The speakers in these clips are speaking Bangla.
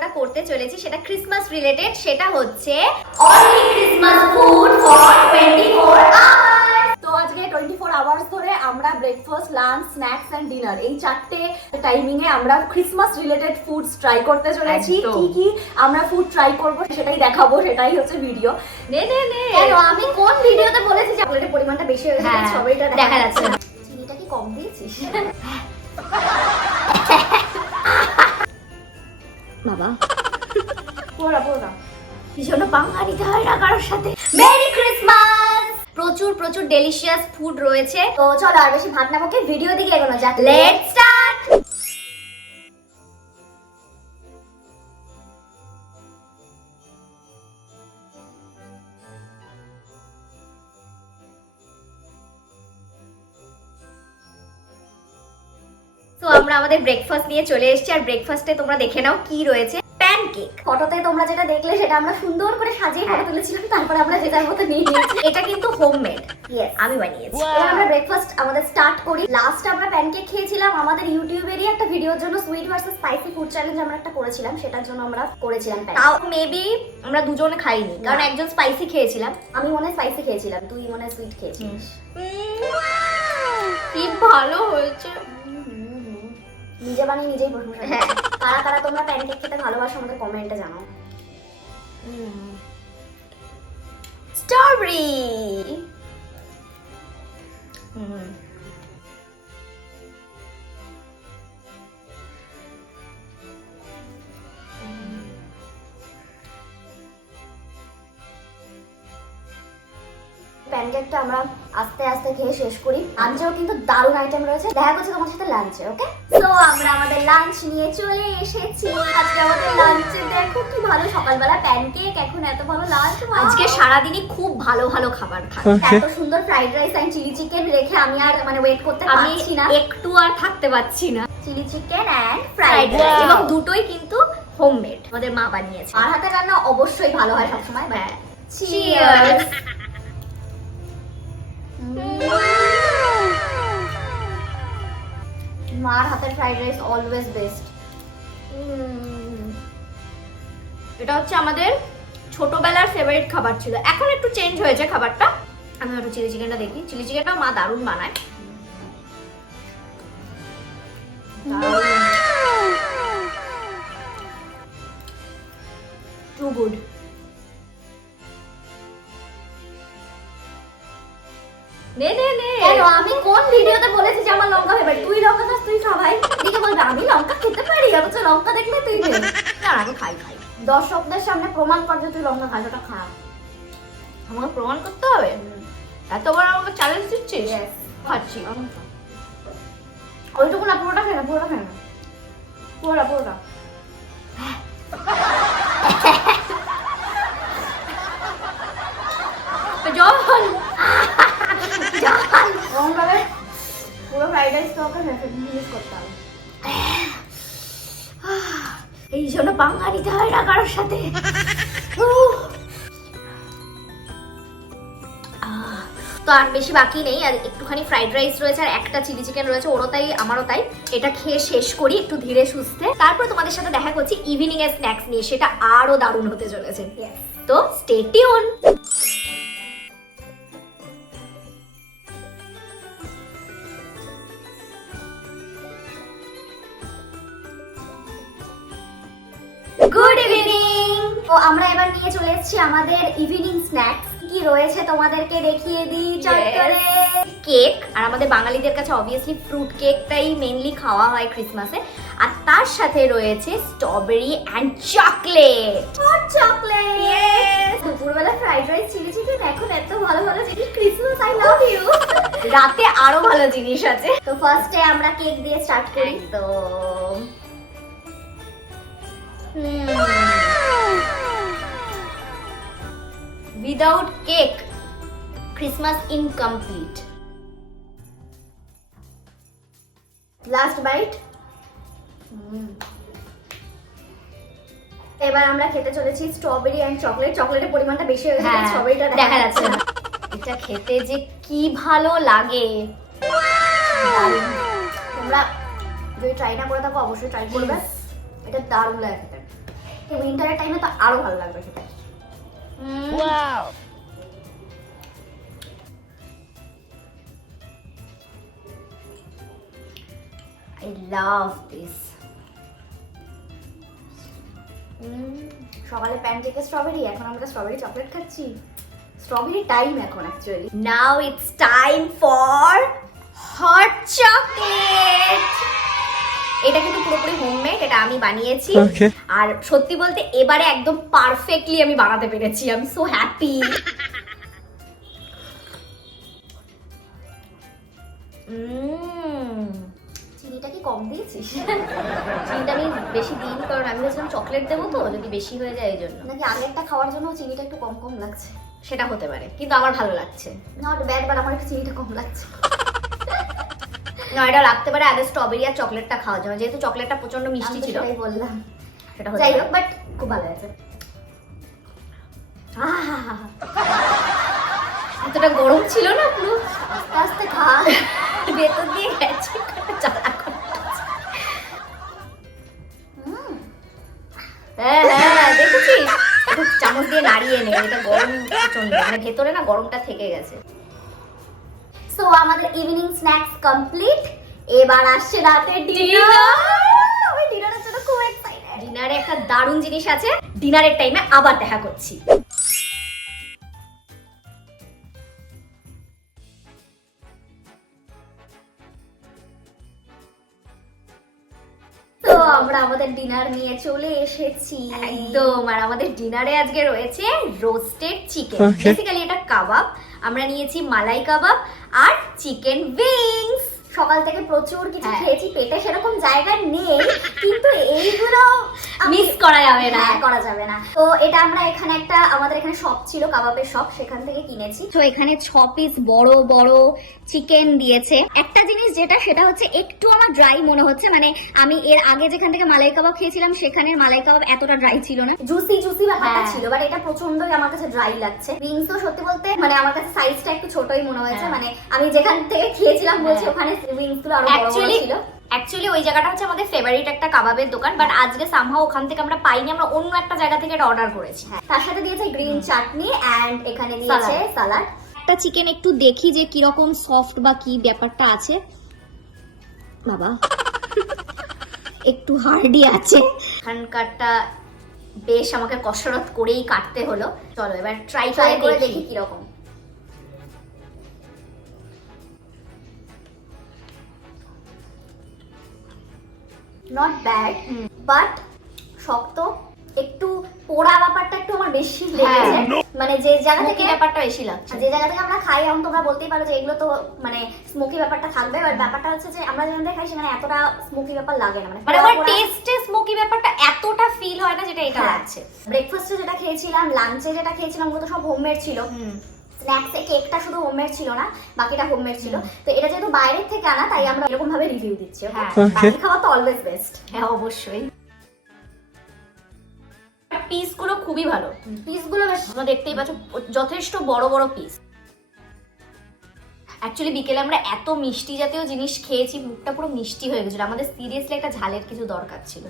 ভিডিওটা করতে চলেছি সেটা ক্রিসমাস রিলেটেড, সেটা হচ্ছে only Christmas food for 24 hours. তো আজকে 24 আওয়ার্স ধরে আমরা breakfast, lunch, snacks and dinner এই চারটে টাইমিং এ আমরা ক্রিসমাস রিলেটেড ফুডস ট্রাই করতে চলেছি। কি কি আমরা ফুড ট্রাই করব সেটাই দেখাবো, সেটাই হচ্ছে ভিডিও। নে নে নে, কেন আমি কোন ভিডিওতে বলেছি যে চকলেটের পরিমাণটা বেশি হয়ে গেছে? সবাইটা দেখা যাচ্ছে না। চিনিটা কি কম দিয়েছিস বাবা? পুরোটা পুরোটা ভীষণ পাঙ্গা নিতে হয় না কারোর সাথে। Merry Christmas! প্রচুর প্রচুর ডেলিশিয়াস ফুড রয়েছে। তো চলো আর বেশি ভাত না বকে ভিডিও দিকে এগোনো যাক। Let's start. তো আমরা আমাদের ব্রেকফাস্ট নিয়ে চলে এসেছি, আর ব্রেকফাস্টে তোমরা দেখে নাও কি রয়েছে। প্যানকেক। ফটোতে তোমরা যেটা দেখলে সেটা আমরা সুন্দর করে সাজিয়ে ফটো তুলেছিলাম, তারপরে আমরা যেটার মতো নিয়ে নিয়েছি। এটা কিন্তু হোমমেড, ইয়েস, আমি বানিয়েছি। এবার আমরা ব্রেকফাস্ট আমাদের স্টার্ট করি। লাস্ট আমরা প্যানকেক খেয়েছিলাম আমাদের ইউটিউবেরই একটা ভিডিওর জন্য, sweet versus spicy food challenge আমরা একটা করেছিলাম, সেটার জন্য আমরা করেছিলাম pancake। তাও মেবি আমরা দুজনে খাইনি, কারণ না। একজন স্পাইসি খেয়েছিলাম। আমি মনে হয় স্পাইসি খেয়েছিলাম, তুই মনে হয় সুইট খেয়েছিস। কি ভালো হয়েছে। নিজে বানিয়ে নিজেই প্রশংসা হ্যাঁ। করছি। কারা কারা তোমরা প্যানকেক খেতে ভালোবাসো আমাদের কমেন্টে জানাও। স্ট্রবেরি। প্যানকেকটা আমরা আস্তে আস্তে খেয়ে শেষ করি। লাঞ্চেও কিন্তু দারুণ আইটেম রয়েছে, দেখা করছি তোমার সাথে লাঞ্চে। ওকে, সো আমরা আমাদের লাঞ্চ নিয়ে চলে এসেছি। আজকে আমাদের লাঞ্চে দেখো কি ভালো, সকালবেলা প্যানকেক, এখন এত ভালো লাঞ্চ। আজকে সারাদিনই খুব ভালো ভালো খাবার খাই। এত সুন্দর fried rice and chilli chicken রেখে আমি আর মানে ওয়েট করতে আমি পারছি না। একটু আর থাকতে পারছি না। Chilli chicken and fried fried rice, এবং দুটোই কিন্তু হোমমেড, আমাদের মা বানিয়েছে। আর হাতে রান্না অবশ্যই ভালো হয় সবসময়। হ্যাঁ, চিয়ার্স। মার হাতের ফ্রাইড রাইস অলওয়েজ বেস্ট। এটা হচ্ছে আমাদের ছোটবেলার ফেভারিট খাবার ছিল, এখন একটু চেঞ্জ হয়েছে খাবারটা। আমি একটু চিলি চিকেনটা দেখি। চিলি চিকেনটা মা দারুণ বানায়। Too good. নে নে নে। কেন আমি কোন ভিডিওতে বলেছি যে আমার লঙ্কা ফেভারিট? তুই লঙ্কা খাস, তুই খা ভাই। এদিকে বলবে আমি লঙ্কা খেতে পারি, অথচ লঙ্কা দেখলে তুই নে। না, আমি খাই খাই। দর্শকদের সামনে প্রমাণ কর যে তুই লঙ্কা খাস, ওটা খা। আমাকে প্রমাণ করতে হবে? এতবার আমাকে চ্যালেঞ্জ দিচ্ছিস? Yes. খাচ্ছি। ওইটুকু না, পুরোটা খাই না, পুরোটা খাই না, পুরোটা পুরোটা। জল এমন ভাবে পুরো ফ্রাইড রাইস তো ওকে ফিনিশ করতে হবে। এই জন্য পাঙ্গা নিতে হয় না কারোর সাথে। তো আর বেশি বাকি নেই, আর একটুখানি ফ্রাইড রাইস রয়েছে আর একটা চিলি চিকেন রয়েছে, ওরও তাই আমারও তাই। এটা খেয়ে শেষ করি একটু ধীরে সুস্থে, তারপর তোমাদের সাথে দেখা করছি ইভিনিং এর স্ন্যাক্স নিয়ে, সেটা আরো দারুণ হতে চলেছে। তো স্টে টিউন। Good evening. তো আমরা এবার নিয়ে চলে এসেছি আমাদের ইভিনিং স্ন্যাক্স। কি রয়েছে তোমাদেরকে দেখিয়ে দিই চট করে। কেক, আর আমাদের বাঙালিদের কাছে অবভিয়াসলি ফ্রুট কেকটাই মেইনলি খাওয়া হয় ক্রিসমাসে, আর তার সাথে রয়েছে strawberry and chocolate. Hot chocolate. দুপুরবেলা ফ্রাইড রাইস, চিলি চিকেন, এখন এত ভালো ভালো জিনিস। Christmas, I love you. রাতে আরো ভালো জিনিস আছে। তো ফার্স্টে আমরা কেক দিয়ে স্টার্ট করি। তো without cake Christmas incomplete. Last bite. এবার আমরা খেতে চলেছি স্ট্রবেরি এন্ড চকলেট। চকলেটের পরিমাণটা বেশি হয়ে গেছে, স্ট্রবেরিটা দেখা যাচ্ছে না। এটা খেতে যে কি ভালো লাগে। দারুণ। তোমরা যদি ট্রাই না করে থাকো অবশ্যই ট্রাই করবে, এটা দারুণ লাগে খেতে। উইন্টারের টাইমে তো আরো ভালো লাগবে খেতে। Wow, I love this. সকালে প্যানকেকে স্ট্রবেরি, এখন আমরা স্ট্রবেরি চকলেট খাচ্ছি। স্ট্রবেরি টাইম এখন actually. Now it's time for hot chocolate. এটা কিন্তু পুরোপুরি হোমমেড, এটা আমি বানিয়েছি। আর সত্যি বলতে এবারে একদম পারফেক্টলি আমি বানাতে পেরেছি। I am so happy. চিনিটা কি কম দিয়েছিস? চিনিটা আমি বেশি দিইনি, কারণ আমি ভেবেছিলাম চকলেট দেবো তো, যদি বেশি হয়ে যায় এই জন্য। নাকি আগেরটা খাওয়ার জন্য চিনিটা একটু কম কম লাগছে? সেটা হতে পারে, কিন্তু আমার ভালো লাগছে। নট ব্যাড, বাট আমার একটু চিনিটা কম লাগছে। না, এটা লাগতে পারে আগে স্ট্রবেরি আর চকলেটটা খাওয়ার জন্য, যেহেতু চকলেটটা প্রচন্ড মিষ্টি ছিল। সেটাই বললাম। সেটা হতে যাই পারে। হোক, বাট খুব ভালো আছে। এতটা গরম ছিল না, পুরো আস্তে আস্তে খা। ভেতর দিয়ে গেছে জ্বালা করতেছে। হ্যাঁ হ্যাঁ, দেখেছিস? একটু চামচ দিয়ে নাড়িয়ে নে, এটা গরম প্রচন্ড, মানে ভেতরে না গরমটা থেকে গেছে। সো আমাদের ইভিনিং স্ন্যাক্স কমপ্লিট। এবার আসছে রাতের ডিনার। আমি ডিনারের জন্য খুব এক্সাইটেড। ডিনারে একটা দারুণ জিনিস আছে, ডিনারের টাইমে আবার দেখা করছি। তো আমরা আমাদের ডিনার নিয়ে চলে এসেছি একদম। আর আমাদের ডিনারে আজকে রয়েছে রোস্টেড চিকেন। বেসিক্যালি এটা কাবাব। আমরা নিয়েছি মালাই কাবাব আর চিকেন উইংস। সকাল থেকে প্রচুর কিছু হ্যাঁ। খেয়েছি, পেটে সেরকম জায়গা নেই, কিন্তু এইগুলো মিস করা যাবে না। হ্যাঁ, করা যাবে না। তো এটা আমরা এখানে একটা, আমাদের এখানে শপ ছিল, কাবাবের শপ, সেখান থেকে কিনেছি। তো এখানে 6 পিস বড় বড় চিকেন দিয়েছে। একটা জিনিস যেটা, সেটা হচ্ছে একটু আমার ড্রাই মনে হচ্ছে, মানে আমি এর আগে যেখান থেকে মালাই কাবাব খেয়েছিলাম সেখানের মালাই কাবাব এতটা ড্রাই ছিল না, জুসি জুসি ব্যাপারটা হ্যাঁ। ছিল, বাট এটা প্রচন্ডই আমার কাছে ড্রাই লাগছে। উইংসও সত্যি বলতে মানে আমার কাছে সাইজটা একটু ছোটই মনে হয়েছে, হ্যাঁ। মানে আমি যেখান থেকে খেয়েছিলাম বলছি হ্যাঁ। ওখানে উইংস গুলো আরো বড় বড় ছিল। অ্যাকচুয়ালি ওই জায়গাটা হচ্ছে আমাদের ফেভারিট একটা কাবাবের দোকান, বাট আজকে সামহাও ওখান থেকে আমরা পাইনি, আমরা অন্য একটা জায়গা থেকে এটা অর্ডার করেছি। হ্যাঁ, তার সাথে দিয়েছে গ্রিন চাটনি এন্ড এখানে দিয়েছে সালাড। একটা চিকেন একটু দেখি যে কিরকম সফট বা কি ব্যাপারটা আছে। বাবা একটু হার্ডি আছে। এখানকারটা বেশ আমাকে কসরত করেই কাটতে হলো। চলো এবার ট্রাই করে দেখি কিরকম। নট ব্যাড, বাট শক্ত, একটু পোড়া ব্যাপারটা একটু আমার বেশি লেগেছে। মানে যে জায়গা থেকে ব্যাপারটা বেশি লাগছে, যে জায়গা থেকে আমরা খাই, এখন তোমরা বলতেই পারো যে এগুলো তো মানে স্মোকি ব্যাপারটা থাকবে, বাট ব্যাপারটা হচ্ছে যে আমরা যেখান থেকে খাই সেখানে এতটা স্মোকি ব্যাপার লাগে না। মানে পোড়া আমার পোড়া- টেস্টে স্মোকি ব্যাপারটা এতটা ফিল হয় না যেটা এটা হ্যাঁ। লাগছে। ব্রেকফাস্টে যেটা খেয়েছিলাম, লাঞ্চে যেটা খেয়েছিলাম, ওগুলো তো সব হোমমেড ছিল। স্ন্যাক্সে কেকটা শুধু হোমমেড ছিল না, বাকিটা হোমমেড ছিল। তো এটা যেহেতু বাইরের থেকে আনা, তাই আমরা এরকম ভাবে রিভিউ দিচ্ছি। হ্যাঁ। বাকি খাওয়া তো অলওয়েজ বেস্ট। হ্যাঁ অবশ্যই। পিসগুলো খুবই ভালো, পিসগুলো বেশ তোমরা দেখতেই পাচ্ছ যথেষ্ট বড় বড় পিস। অ্যাকচুয়ালি বিকেলে আমরা এত মিষ্টি জাতীয় জিনিস খেয়েছি, মুখটা পুরো মিষ্টি হয়ে গেছিল। আমাদের সিরিয়াসলি একটা ঝালের কিছু দরকার ছিল।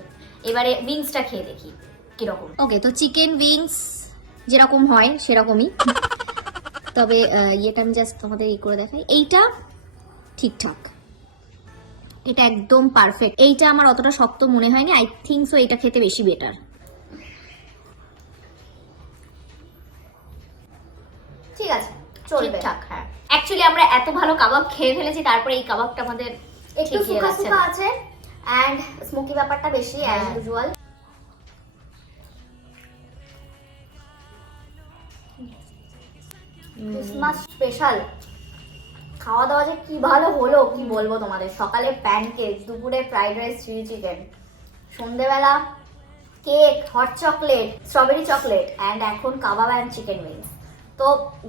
এবারে উইংসটা খেয়ে দেখি কিরকম। ওকে, তো চিকেন উইংস যেরকম হয় সেরকমই, তবে ইয়েটা আমি জাস্ট তোমাদের করে দেখাই। এইটা ঠিকঠাক, এটা একদম পারফেক্ট। এইটা আমার অতটা শক্ত মনে হয়নি। আই থিঙ্ক সো এটা খেতে বেশি বেটার। ঠিক আছে, চলবে। ঠিকঠাক, হ্যাঁ। অ্যাকচুয়ালি আমরা এত ভালো কাবাব খেয়ে ফেলেছি, তারপরে এই কাবাবটা আমাদের একটু ঠিকই সুখা লাগছে সুখা না। আছে এন্ড স্মোকি ব্যাপারটা বেশি অ্যাজ হ্যাঁ। ইউজুয়াল। ক্রিসমাস স্পেশাল খাওয়া দাওয়া যে কি ভালো হলো, কি বলবো তোমাদের। সকালে প্যানকেক, দুপুরে ফ্রাইড রাইস, চিলি চিকেন, সন্ধ্যেবেলা cake, hot chocolate, strawberry chocolate and এখন কাবাব এন্ড চিকেন উইংস। তো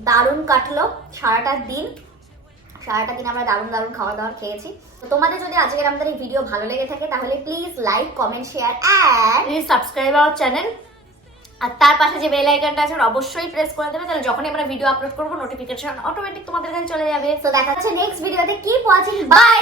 দারুণ কাটলো সারাটা দিন। আমরা দারুণ দারুণ খাওয়া দাওয়া খেয়েছি। তো তোমাদের যদি আজকের আমাদের এই ভিডিও ভালো লেগে থাকে তাহলে please like, comment, share and please subscribe our channel. আর তার পাশে যে বেল আইকনটা আছে ওটা অবশ্যই প্রেস করে দেবে, তাহলে যখনই আমরা ভিডিও আপলোড করবো নোটিফিকেশন অটোমেটিক তোমাদের কাছে চলে যাবে। তো দেখা হচ্ছে নেক্সট ভিডিওতে। Keep watching, by.